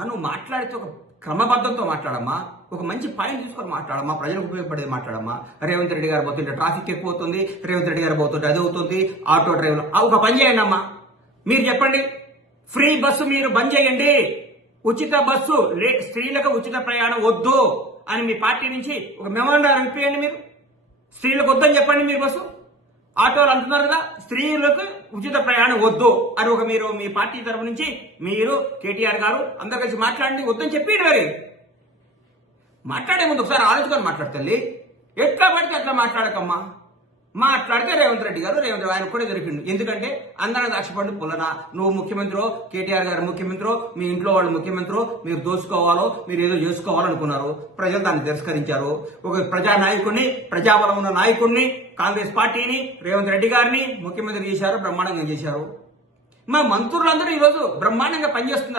నువ్వు మాట్లాడితే ఒక క్రమబద్ధంతో మాట్లాడమ్మా, ఒక మంచి పాయింట్ తీసుకొని మాట్లాడమ్మా, ప్రజలకు ఉపయోగపడేది మాట్లాడమ్మా. రేవంత్ రెడ్డి గారు పోతుంటే ట్రాఫిక్ ఎక్కువ అవుతుంది, రేవంత్ రెడ్డి గారు పోతుంటే అది అవుతుంది, ఆటో డ్రైవర్ ఒక పని చేయండి అమ్మా. మీరు చెప్పండి, ఫ్రీ బస్సు మీరు బంద్ చేయండి, ఉచిత బస్సు స్త్రీలకు ఉచిత ప్రయాణం వద్దు అని మీ పార్టీ నుంచి ఒక మెమోరాండం ఇప్పియండి. మీరు స్త్రీలకు వద్దని చెప్పండి. మీరు బస్సు ఆటోలు అంటున్నారు కదా, స్త్రీలకు ఉచిత ప్రయాణం వద్దు అని ఒక మీరు మీ పార్టీ తరఫు నుంచి మీరు కేటీఆర్ గారు అందరు కలిసి మాట్లాడండి, వద్దని చెప్పేయండి. మరి మాట్లాడే ముందు ఒకసారి ఆలోచుకొని మాట్లాడతల్లి. ఎట్లా పడితే అట్లా మాట్లాడకమ్మా. మాట్లాడితే రేవంత్ రెడ్డి గారు ఆయన కూడా దొరికిండు. ఎందుకంటే అందరూ దాక్షపండు పుల్లన, నువ్వు ముఖ్యమంత్రి, కేటీఆర్ గారు ముఖ్యమంత్రి, మీ ఇంట్లో వాళ్ళు ముఖ్యమంత్రి, మీరు దోచుకోవాలో మీరు ఏదో చేసుకోవాలనుకున్నారు. ప్రజలు దాన్ని తిరస్కరించారు. ఒక ప్రజానాయకుడిని, ప్రజాబలం ఉన్న నాయకుడిని, కాంగ్రెస్ పార్టీని, రేవంత్ రెడ్డి గారిని ముఖ్యమంత్రి చేశారు, బ్రహ్మాండంగా చేశారు. మా మంత్రులందరూ ఈరోజు బ్రహ్మాండంగా పనిచేస్తున్నారు.